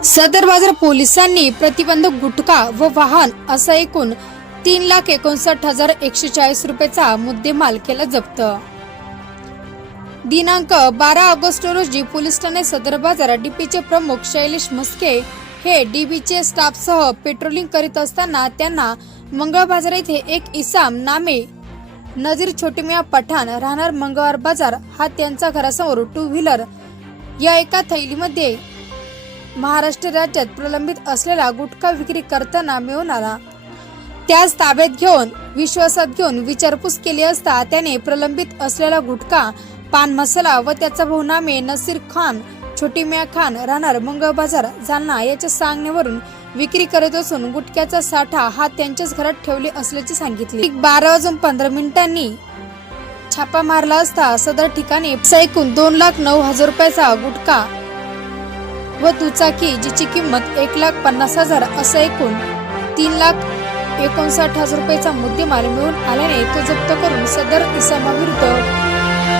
सदर बाजार पोलिसांनी प्रतिबंधक गुटखा व वाहन असा एकूण तीन लाख एकोणसाठ हजार एकशे चाळीस रुपयाचा मुद्देमाल केला जप्त. दिनांक बारा ऑगस्ट रोजी पोलीस ठाणे सदर बाजार डीपीचे प्रमुख शैलेश मस्के हे डीबीचे स्टाफसह पेट्रोलिंग करीत असताना त्यांना मंगळ बाजार येथे एक इसाम नामे नजीर छोटीमिया पठाण राहणार मंगळवार बाजार हा त्यांचा घरासमोर टू व्हीलर या एका थैलीमध्ये महाराष्ट्र राज्यात प्रलंबित असलेला गुटखा विक्री करताना मिळून आला. त्यास ताब्यात घेऊन विश्वासात घेऊन विचारपूस केली असता त्याने प्रलंबित असलेला गुटखा पान मसाला व त्याचा भाऊ नामे नसीर खान छोटी मिया खान राहणार मंगळ बाजार जालना याच्या सांगण्यावरून विक्री करत असून गुटख्याचा साठा हा त्यांच्याच घरात ठेवले असल्याचे सांगितले. बारा वाजून पंधरा मिनिटांनी छापा मारला असता सदर ठिकाणी ऐकून दोन लाख नऊ हजार रुपयाचा गुटखा व दुचाकी जिची किंमत एक लाख पन्नास हजार असं एकूण तीन लाख एकोणसाठ हजार रुपयाचा मुद्देमाल मिळून आल्याने तो जप्त करून सदर इसामाविरुद्ध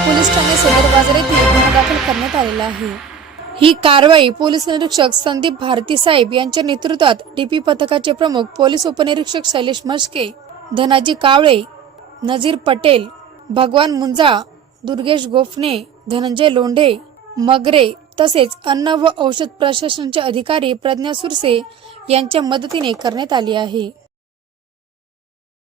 पोलीस ठाणे सदर बाजार येथे गुन्हा दाखल करण्यात आलेला आहे. ही कारवाई पोलीस निरीक्षक संदीप भारती साहेब यांच्या नेतृत्वात डीपी पथकाचे प्रमुख पोलीस उपनिरीक्षक शैलेश मस्के धनाजी कावळे नजीर पटेल भगवान मुंजा दुर्गेश गोफणे धनंजय लोंढे मगरे तसेच अन्न व औषध प्रशासनाचे अधिकारी प्रज्ञा सुरसे यांच्या मदतीने करण्यात आली आहे.